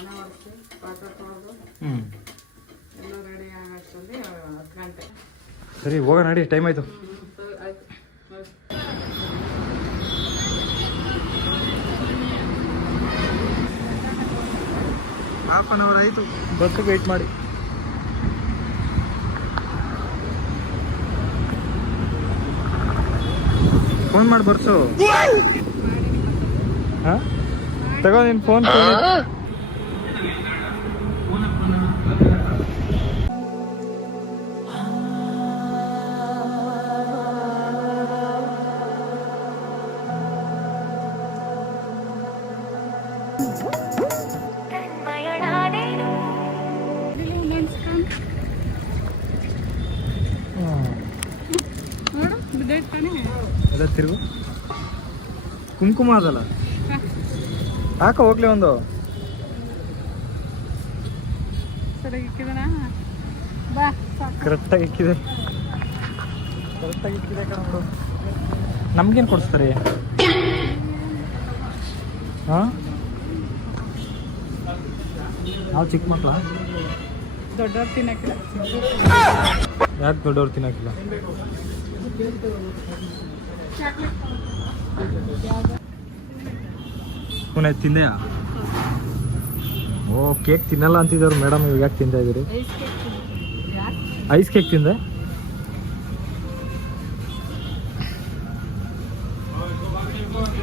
ಮನೆ ಒರೆಸಿ ಪಾತ್ರೆ ತೊಳೆದು ಎಲ್ಲ ರೆಡಿ ಆಗೋಷ್ಟರಲ್ಲಿ 10 ಗಂಟೆ. ಸರಿ ಹೋಗೋಣ ನಡಿ, ಟೈಮ್ ಆಯಿತು. ಆಯ್ತು. ಹಾಫ್ ಆನ್ ಅವರ್ ಆಯಿತು ಬಸ್ಸಿಗೆ ವೆಯ್ಟ್ ಮಾಡಿ. ಫೋನ್ ಮಾಡಿ ಬರ್ಸು. ಹಾಂ ತಗೋ ನಿನ್ನ ಫೋನ್. ಎಲ್ಲ ತಿರುಗು. ಕುಂಕುಮ ಅದಲ್ಲ, ಹಾಕ ಹೋಗ್ಲಿ ಒಂದು. ಕರೆಕ್ಟಾಗಿ ಇಕ್ಕಿದೆ, ಕರೆಕ್ಟಾಗಿ ಇಕ್ಕಿದೆ ಕಣೋ. ನಮ್ಗೇನು ಕೊಡಿಸ್ತಾರೆ? ಹಾಂ ನಾವು ಚಿಕ್ಕ ಮಕ್ಕಳ? ದೊಡ್ಡವ್ರು ತಿನ್ನಕ್ಕಿಲ್ಲ. ಯಾಕೆ ದೊಡ್ಡವ್ರು ತಿನ್ನಕ್ಕಿಲ್ಲ? ಪುನಃ ತಿಂದೆಯಾ? ಓ ಕೇಕ್ ತಿನ್ನಲ್ಲ ಅಂತಿದ್ದಾರೆ ಮೇಡಮ್, ಇವಾಗ ಯಾಕೆ ತಿಂತಾ ಇದ್ದೀರಿ? ಐಸ್ ಕೇಕ್ ತಿಂದೆ?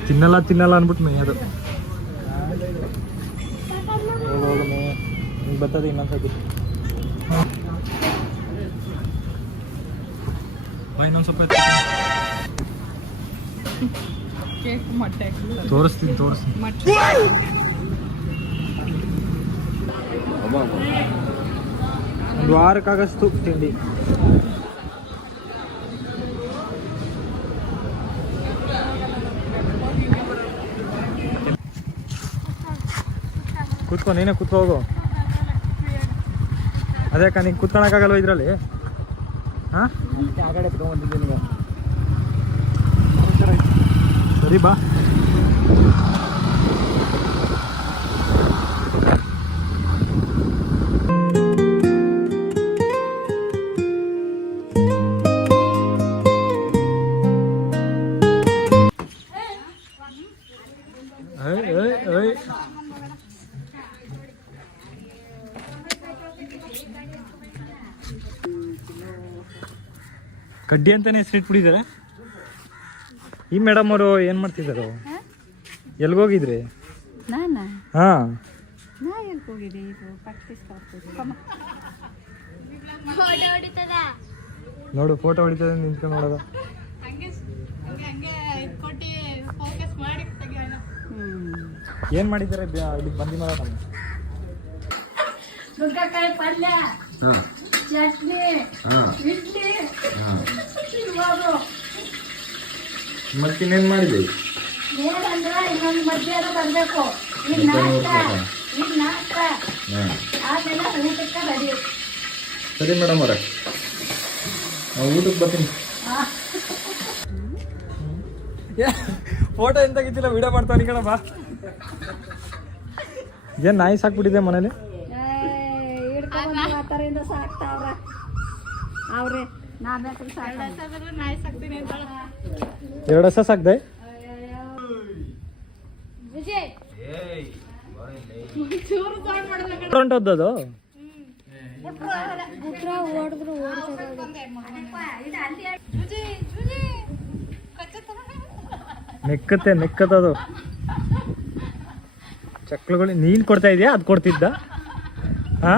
ತಿನ್ನಲ್ಲ ಅಂದ್ಬಿಟ್ಟು ಅದು ಹಿಂಗೆ ಬರ್ತದೆ ಇನ್ನೊಂದ್ಸತಿ. ಇನ್ನೊಂದು ಸ್ವಲ್ಪ ತೋರಿಸ್ತೀನಿ. ಒಂದು ವಾರಕ್ಕಾಗಷ್ಟು ತಿಂಡಿ. ಕೂತ್ಕೊ, ನೀನೇ ಕೂತ್ಕೋ ಹೋಗು. ಅದ್ಯಾಕ ನೀನು ಕೂತ್ಕೊಳಕ್ಕಾಗಲ್ವ ಇದರಲ್ಲಿ? ಹಾಂ ಆಗಡೆ ಕುತ್ಕೊಂಡ್ಬಂದಿದ್ದೆ ನಿಮಗೆ. ಸರಿ ಬಾ. ಕಡ್ಡಿ ಅಂತಾನೆ ಹೆಸರಿಟ್ಬಿಟ್ಟಿದ್ದಾರೆ. ಈ ಮೇಡಮ್ ಅವರು ಏನು ಮಾಡ್ತಿದ್ದಾರೆ? ಎಲ್ಗೋಗಿದ್ರಿ? ಹಾಂ ನೋಡು, ಫೋಟೋ ಹೊಡಿತದೆ ನಿಂತ್ಕೊಂಡು ನೋಡೋದು. ಏನು ಮಾಡಿದ್ದಾರೆ ಇಲ್ಲಿಗೆ ಬಂದಿ ಮಾಡ? ನುಗ್ಗೆಕಾಯಿ ಪಲ್ಯ, ಚಟ್ನಿ, ಇಡ್ಲಿ. ಮತ್ತಿನ್ನೇನು ಮಾಡಿದೆ? ಏನಂದ್ರೆ ಇನ್ನೊಂದು ಮಧ್ಯಾಹ್ನ ಬರಬೇಕು. ಈಗ ನಾಷ್ಟ ಆಮೇಲೆ ಊಟಕ್ಕೆ ರೆಡಿ. ಸರಿ ಮೇಡಮ್ ಅವರೇ, ನಾವು ಊಟಕ್ಕೆ ಬರ್ತೀನಿ. ಫೋಟೋ ಎಂತ ತೆಗಿತಿಲ್ಲ, ವಿಡಿಯೋ ಮಾಡ್ತಾನೆ ಕಣಪ್ಪ. ಏನು ನಾಯಿ ಸಾಕ್ಬಿಟ್ಟಿದೆ ಮನೇಲಿ? ಆತರಿಂದ ಸಾಕ್ತಾವ್ರ ಅವ್ರೆ. ಎರಡು ವರ್ಷ ಸಾಕ್ದೆ? ಹೊಂಟೋದ್ದದು ನೆಕ್ಕತ್ತದು. ಚಕ್ಲುಗಳು ನೀನ್ ಕೊಡ್ತಾ ಇದೀಯಾ? ಅದು ಕೊಡ್ತಿದ್ದ? ಹಾ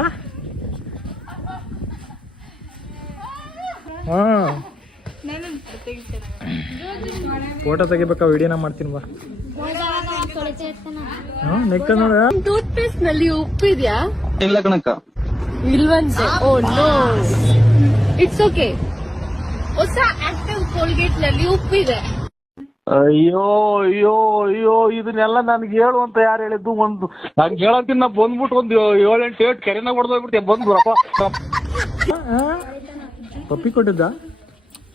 ಫೋಟೋ ತೆಗಿಬೇಕಾ? ವಿಡಿಯೋನ ಮಾಡ್ತೀನಿ ಬಾ. ನೆಕ್ಕ ನೋಡ. ಟೂತ್ ಪೇಸ್ಟ್ ನಲ್ಲಿ ಉಪ್ಪಿದ್ಯಾ? ಇಲ್ಲ ಕಣಕ್ಕ, ಇಲ್ವಂತೆ. Oh no, it's okay. ಹೊಸ ಆಕ್ಟಿವ್ ಕೋಲ್ಗೇಟ್ ನಲ್ಲಿ ಉಪ್ಪಿದೆ. ಅಯ್ಯೋ ಅಯ್ಯೋ ಅಯ್ಯೋ, ಇದನ್ನೆಲ್ಲ ನನ್ಗೆ ಹೇಳು ಅಂತ ಯಾರು ಹೇಳಿದ್ದು? ಒಂದು ನನ್ಗೆ ಹೇಳೋಕಿನ್ನ ಬಂದ್ಬಿಟ್ಟು ಒಂದು 7-8 ಕೆರೆನಾಗ ಹೊಡೆದೋಗ್ಬಿಡ್ತೀಯ ಬಂದು. ಪಪ್ಪಿ ಕೊಟ್ಟಿದ್ದ?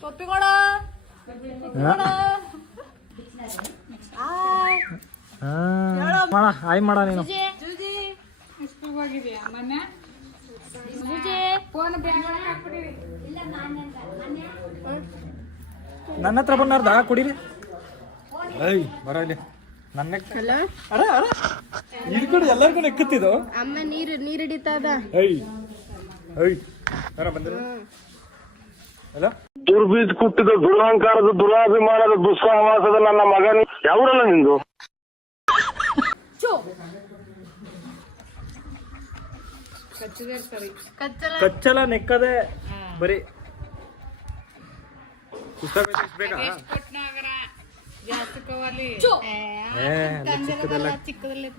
ಪಪ್ಪಿ ಕೊಡ. ಮಾಡ, ಆಯ್ ಮಾಡ ನೀನು. ಹೋಗಿದ್ಯಾ ಮೊನ್ನೆ ಫೋನ್ ಬ್ಯಾಗ್ ಒಳಗೆ ಹಾಕ್ಬಿಡಿ. ನನ್ನ ಹತ್ರ ಬಂದಾರ್ದ ಕುಡೀರಿ. ಐ ಬರ ಇಲ್ಲಿ ನನ್ನ ಅರ ಅರ ಹಿಡ್ಕೊಂಡು ಎಲ್ಲರಿಗೂ ನೆಕ್ಕತ್ತಿದ್ದು. ಅಮ್ಮ ನೀರ್ ಹಿಡಿತದ. ಐ ಐ ಬರ ಬಂದಿರ ಅಲ್ಲ ದುರ್ಬೀಜ್ ಕುಟ್ಟಿದ ದುರಹಂಕಾರದ ದುರಾಭಿಮಾನದ ದುಸ್ಸಹವಾಸದ ನನ್ನ ಮಗನ ಯಾವೂರಲ್ಲ ನಿಂದು? ಕಚ್ಚಲ ನೆಕ್ಕದೆ ಬರೀ ಪುಸ್ತಕ ಬೇಕಾ? ಜಾಸ್ತಿ ಕವರ್ಲಿ ಚಿಕ್ಕದಲ್ಲಿ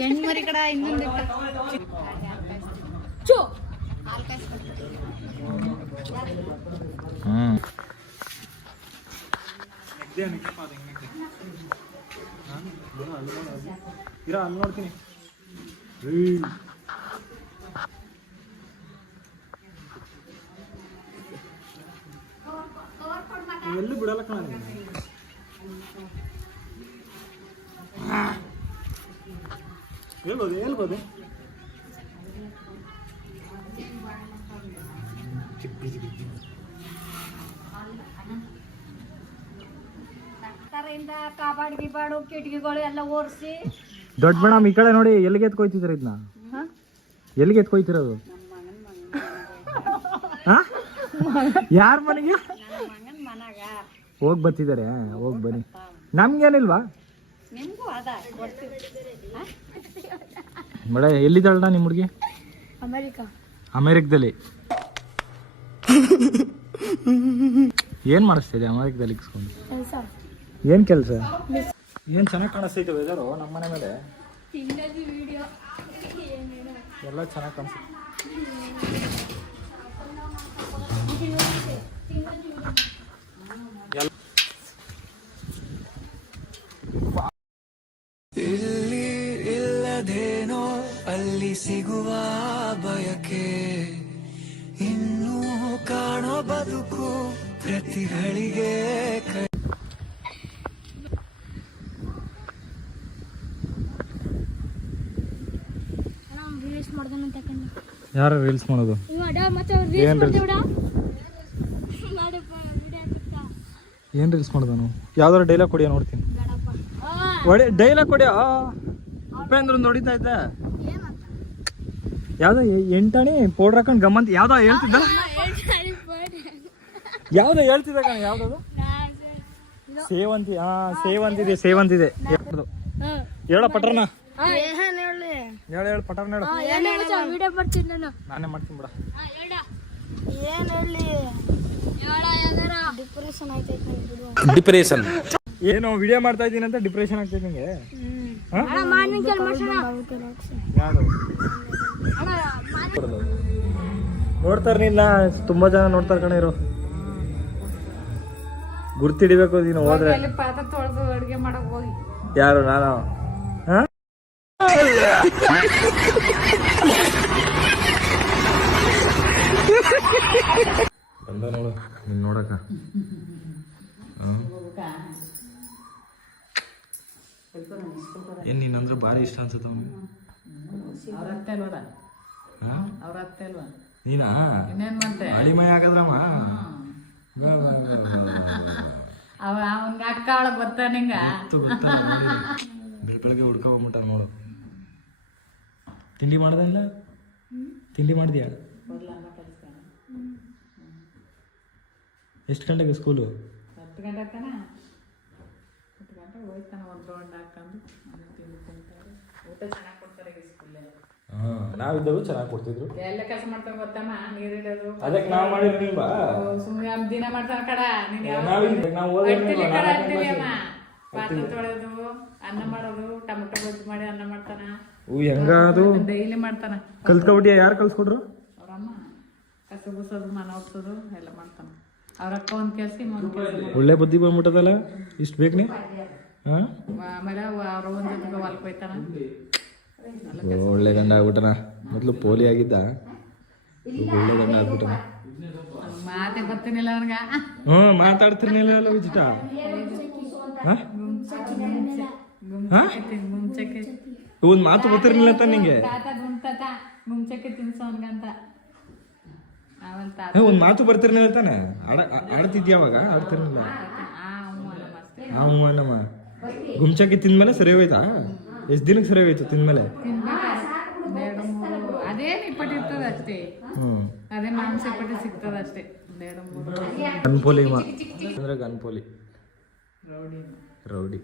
ಹೆಣ್ಮರಿ ಕಡ ಇನ್ನೊಂದು ಇರ ಅಲ್ಲಿ ನೋಡ್ತೀನಿ. ಎಲ್ಲೂ ಬಿಡಲ್ಲ ಕಣ. ಹೇಳ್ಬೋದು ಹೇಳ್ಬೋದು. ಕಾಬಾಡ್ ಗಿಬಾಡು ಕಿಟಕಿಗಳು ಎಲ್ಲ ಓಡಿಸಿ ದೊಡ್ಡ ಮೇಡಮ್ ಈ ಕಡೆ ನೋಡಿ. ಎಲ್ಲಿಗೆ ಎತ್ಕೊಯ್ತಿದ್ರ ಇದನ್ನ? ಎಲ್ಲಿಗೆ ಎತ್ಕೊಯ್ತಿರೋದು? ಯಾರ ಮನೆಗೆ ಹೋಗ್ ಬರ್ತಿದ್ದಾರೆ? ಹೋಗ್ ಬನ್ನಿ. ನಮ್ಗೇನಿಲ್ವಾ ಮೇಡ? ಎಲ್ಲಿದ್ದಾಳ ನಿಮ್ಮ ಹುಡುಗಿ? ಅಮೆರಿಕದಲ್ಲಿ. ಏನ್ ಮಾಡಿಸ್ತಿದೆ ಅಮೆರಿಕದಲ್ಲಿ ಇಸ್ಕೊಂಡು? ಏನ್ ಕೆಲಸ? ಏನ್ ಚೆನ್ನಾಗಿ ಕಾಣಿಸ್ತೈತೆ ವೆದರು ನಮ್ಮ ಮನೆ ಮೇಲೆ. ಎಲ್ಲ ಚೆನ್ನಾಗಿ ಕಾಣಿಸ್ತೈತೆ. ಇಲ್ಲಿ ಇಲ್ಲದೇನೋ ಅಲ್ಲಿ ಸಿಗುವ ಬಯಕೆ, ಇನ್ನೂ ಕಾಣೋ ಬದುಕು ಪ್ರತಿಗಳಿಗೆ ಯಾರು ರೀಲ್ಸ್ ಮಾಡೋದು? ಏನ್ ರೀಲ್ಸ್ ಮಾಡೋದು? ಯಾವ್ದಾರು ಡೈಲಾಗ್ ಕೊಡಿಯ ನೋಡ್ತೀನಿ. ಡೈಲಾಗ್ ಕೊಡಿಯ? ಉಪೇಂದ್ರ ಹೊಡಿತಾ ಇದ್ದ ಯಾವ್ದೋ ಎಂಟಾಣಿ ಪೌಡ್ರ್ ಹಾಕೊಂಡು ಗಮ್ಮಂತ ಯಾವ್ದೋ ಹೇಳ್ತಿದ್ದ. ಯಾವ್ದೋ ಹೇಳ್ತಿದ್ದ ಕಣ. ಯಾವ್ದದು? ಸೇವಂತಿ. ಸೇವಂತಿದೆ ಸೇವಂತಿದೆ. ಹೇಳ ಪಟ್ರನ. ಹೇಳ ಪಟ್ರನ ಹೇಳು. ನಾನೇ ಮಾಡ್ತೀನಿ ಬಿಡ. ಏನ್ ಹೇಳಿ ಡಿಪ್ರೆಷನ್ ಏನು ವಿಡಿಯೋ ಮಾಡ್ತಾ ಇದ್ದೀನಿ ಅಂತ ಡಿಪ್ರೆಷನ್ ಆಗ್ತೈತೆ ನಿಂಗೆ? ನೋಡ್ತಾರ ನಿನ್ನ ತುಂಬಾ ಜನ ನೋಡ್ತಾರ ಕಣ. ಇರೋ ಗುರ್ತಿಡಿಬೇಕು ನೀನು ಹೋದ್ರೆ. ಪಾತ್ರೆ ತೊಳೆದು ಅಡುಗೆ ಮಾಡಕ್ ಹೋಗಿ. ಯಾರು? ನಾನು. ಬಂದ ನೋಡು ನೀನ್ ನೋಡಕ. ಏನ್ ನೀನಂದ್ರೆ ಭಾರಿ ಇಷ್ಟ ಅನ್ಸುತ್ತ ಅವನಿಗೆ. ಅವ್ರ ಅತ್ತೆ ಅಲ್ವಲ್ಲ? ಅವ್ರ ಅತ್ತೆ ಅಲ್ವಾ? ನೀನಾ ಇನ್ನೇನ್ ಮಾಡ್ತೆ? ಅಳಿಮೈ ಆಗದ್ರಮ್ಮ. ಅವನ್ಗ ಅಕ್ಕ ಅವಳಗ್ ಬರ್ತಾನ ಹಿಂಗ ಬೆಳಗ್ಗೆ ಹುಡ್ಕೊಂಬಿಟ್ಟ ನೋಡು. ತಿಂಡಿ ಮಾಡ್ದಲ್ಲ? ತಿಂಡಿ ಮಾಡಿದ್ಯಾ? ಎಷ್ಟು ಗಂಟೆಗೆ ಸ್ಕೂಲು? 10 ಗಂಟೆ ತಾನ. 10 ಗಂಟೆ ಹೋಯ್ತಾನ. ಒಂದು ರೌಂಡ್ ಹಾಕೊಂಡು ತಿಂಡಿ ತಿಂತಾರೆ. ಊಟ ಚೆನ್ನಾಗಿ ಕೊಡ್ತಾರೆ ಈ ಸ್ಕೂಲಲ್ಲಿ. ನಾವಿದ್ದವು ಚೆನ್ನಾಗಿ ಕೊಡ್ತಿದ್ರು. ಎಲ್ಲ ಕೆಲಸ ಮಾಡ್ತಾನೆ ಗೊತ್ತಮ್ಮ. ನೀರಿಡೋದು ಅದಕ್ಕೆ ನಾವು ಮಾಡಿರ್ಲಿಲ್ವಾ? ಸುಮ್ಮನೆ ದಿನ ಮಾಡ್ತಾನ ಕಡ. ಪಾತ್ರೆ ತೊಳೆದು ಅನ್ನ ಮಾಡೋದು, ಟೊಮೆಟೊ ಗೊಜ್ಜು ಮಾಡಿ ಅನ್ನ ಮಾಡ್ತಾನ. ಹೆಂಗದು ಡೈಲಿ ಮಾಡ್ತಾನ. ಕಲ್ತ್ಕೊಬಿಟ್ಟಿಯ? ಯಾರು ಕಲ್ಸ್ಕೊಡ್ರು? ಅವ್ರಮ್ಮ ಕಸ ಗುಸೋದು, ಮನೆ ಒರ್ಸೋದು ಎಲ್ಲ ಮಾಡ್ತಾನ. ಅವ್ರ ಅಕ್ಕ ಒಂದ್ ಕೆಲಸ, ಇನ್ನೊಂದ್ ಕೆಲಸ. ಒಳ್ಳೆ ಬುದ್ಧಿ ಬಂದ್ಬಿಟ್ಟದಲ್ಲ. ಇಷ್ಟು ಬೇಕನಿ. ಆಮೇಲೆ ಅವ್ರ ಒಂದ್ ಹೊಲ್ಕ್ ಹೋಯ್ತಾನ. ಒಳ್ಳೆ ಗಂಡ ಆಗ್ಬಿಟ್ಟನ. ಮೊದ್ಲು ಪೋಲಿ ಆಗಿದ್ದ, ಒಳ್ಳೆ ಗಂಡ ಆಗ್ಬಿಟ್ಟನ. ಮಾತೆ ಬರ್ತೀನಿಲ್ಲ ಅವನ್ಗ. ಮಾತಾಡ್ತಿರ್ನಿಲ್ಲ ವಿಜಿಟ. ಒಂದ್ ಮಾತು ಗೊತ್ತಿರ್ಲಿಲ್ಲ ಅಂತ ನಿಂಗೆ ತಾತ ಗುಂತಾತ ಗುಂಚಕ್ಕೆ ತಿನ್ಸೋನ್ಗಂತ ಅವನ್ ತಾತ ಒಂದ್ ಮಾತು ಬರ್ತಿರ್ಲಿಲ್ಲ ತಾನೆ ಆಡ್ತಿದ್ಯ ಅವಾಗ ಆಡ್ತಿರ್ಲಿಲ್ಲ ನಮ್ಮ ಗುಮ್ಚಕ್ಕೆ ತಿಂದ್ಮೇಲೆ ಸರಿ ಹೋಯ್ತಾ ಎಷ್ಟ್ ದಿನಕ್ಕೆ ಸರಿ ಹೋಯ್ತು ತಿಂದ್ಮೇಲೆ ಅದೇ ನಿಪ್ಪಟ್ಟು ಇರ್ತದ ಅಷ್ಟೇ ಅದೇ ಮಾಂಸ ಪಟ್ಟಿ ಸಿಗ್ತದ ಅಷ್ಟೇ ಗನ್ಪೋಲಿ ಅಂದ್ರೆ ಗನ್ಪೋಲಿ ರೌಡಿ ರೌಡಿ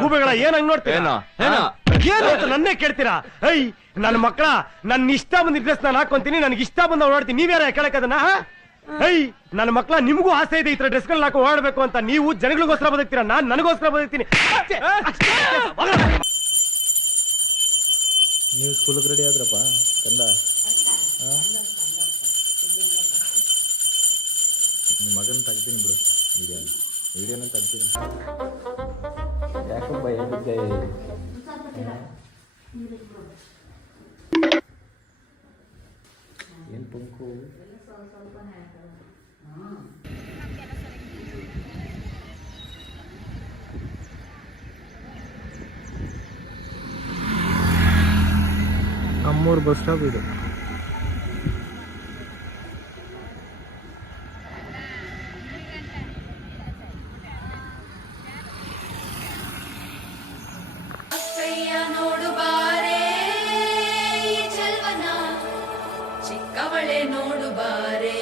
ಗೂಬೆಗಳ ಏನ್ ಹಂಗ್ ನೋಡ್ತೀರಾ ನನ್ನೇ ಕೇಳ್ತೀರಾ? ನನ್ನ ಮಕ್ಕಳ ನನ್ನ ಇಷ್ಟ ಬಂದ ಡ್ರೆಸ್ ನಾನು ಹಾಕೊಂತೀನಿ, ನನಗೆ ಇಷ್ಟ ಬಂದ ಓಡಾಡ್ತೀನಿ. ನೀವ್ಯಾರ ಕೇಳಕ್ಕದನ್ನ? ನನ್ನ ಮಕ್ಕಳ ನಿಮ್ಗೂ ಆಸೆ ಇದೆ ಈ ತರ ಡ್ರೆಸ್ ಗಳನ್ನ ಹಾಕೋ ಓಡಾಡ್ಬೇಕು ಅಂತ. ನೀವು ಜನಗಳಿಗೋಸ್ಕರ ಬದುಕ್ತೀರಾ, ನಾನ್ ನನಗೋಸ್ಕರ ಬದುಕ್ತೀನಿ. ನೀವು ಸ್ಕೂಲ್ಗೆ ರೆಡಿ ಆದ್ರಪ್ಪ ಕಂದ? ನಿಮ್ಮ ಮಗನ ತೆಗ್ತೀನಿ ಬಿಡು, ವಿಡಿಯೋನ ತೆಗ್ತೀನಿ. ಯಾಕೋ ಭಯ ಬಿದ್ದೆ. ಏನು ಪಂಕು ನಮ್ಮೂರು ಬಸ್ ಸ್ಟಾಪ್ ಇದು. ನೋಡು ಬಾರೆ ಚೆಲ್ವನ, ಚಿಕ್ಕವಳೆ ನೋಡು ಬಾರೆ,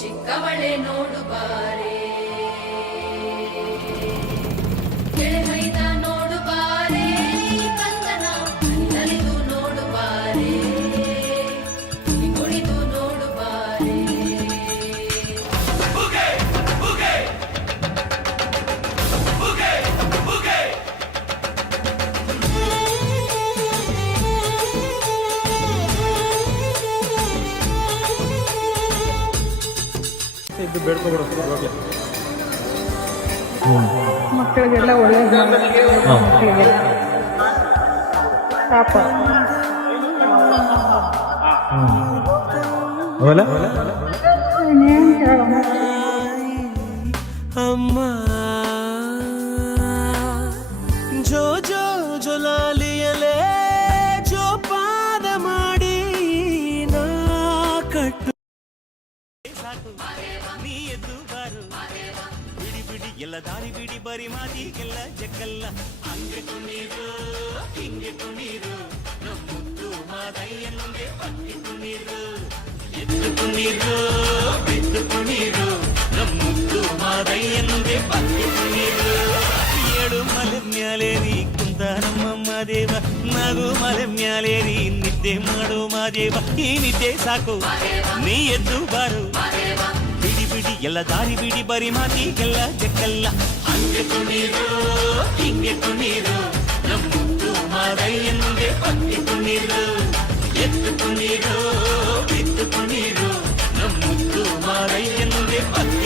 ಚಿಕ್ಕವಳೆ ನೋಡು ಬಾರೆ, ಕೆಳಗೈದ ನೋಡು ಬಾರೆ, ಕಂದನ ನಲಿದು ನೋಡು ಬಾರೆ, ಕುಣಿದು ನೋಡು ಬಾರೆ. ಇದು ಬೇಡ್ಕೊಬಿಡು ಇವಾಗಲೇ. ಮಕ್ಕಳಿಗೆಲ್ಲ ಒಳ್ಳೇದು ಮಕ್ಕಳಿಗೆ ಪಾಪ ಅಮ್ಮ ಜೋ ಜೋ ಜೊಲಾಲಿಯಲೇ ಜೋಪಾನ ಮಾಡಿ ನಾ ಕಟ್ಟು. ನೀ ಎದ್ದು ಬಾರು ಬಿಡಿ ಬಿಡಿ ಎಲ್ಲ ದಾರಿ ಬಿಡಿ ಬರಿ ಮಾತಿಗೆಲ್ಲ ಜಗ್ಗಲ್ಲ. ಹಂಗೆ ಕುಣೀರು ಹಿಂಗೆ ಕುಣೀರು ಮುದ್ದು ಮಾದಯ್ಯನಿಗೆ ಪಟ್ಟಿ ಕುಣೀರು. ಎದ್ದು ಕುಣೀರು ಬಿದ್ದು ಕುಣೀರು ಮುದ್ದು ಮಾದಯ್ಯನಿಗೆ ಪಟ್ಟಿ ಕುಣೀರು. ಏಳು ಮಲೆ ಮ್ಯಾಲೇರಿ ಕುಂತ ನಮ್ಮಮ್ಮ ದೇವ, ನಗು ಮಲೆ ಮ್ಯಾಲೇರಿ ನಿದ್ದೆ ಮಾಡು ಮಾದೇವ. ಈ ನಿದ್ದೆ ಸಾಕು ನೀ ಎದ್ದು ಬಾರು ಬಿಡಿ ಬಿಡಿ ಎಲ್ಲ ದಾರಿ ಬಿಡಿ ಬರಿ ಮಾತಿಗೆಲ್ಲ ಜಕ್ಕಲ್ಲ. ಹಂಗೆ ಕುಣೀರು ಹಿಂಗೆ ಕುಣೀರು ಮುದ್ದು ಮಾದಯ್ಯನಿಗೆ ಪಟ್ಟಿ ಕುಣೀರು. ಎದ್ದು ಕುಣೀರು ಬಿದ್ದು ಕುಣೀರು ಮುದ್ದು ಮಾದಯ್ಯನಿಗೆ ಪಟ್ಟಿ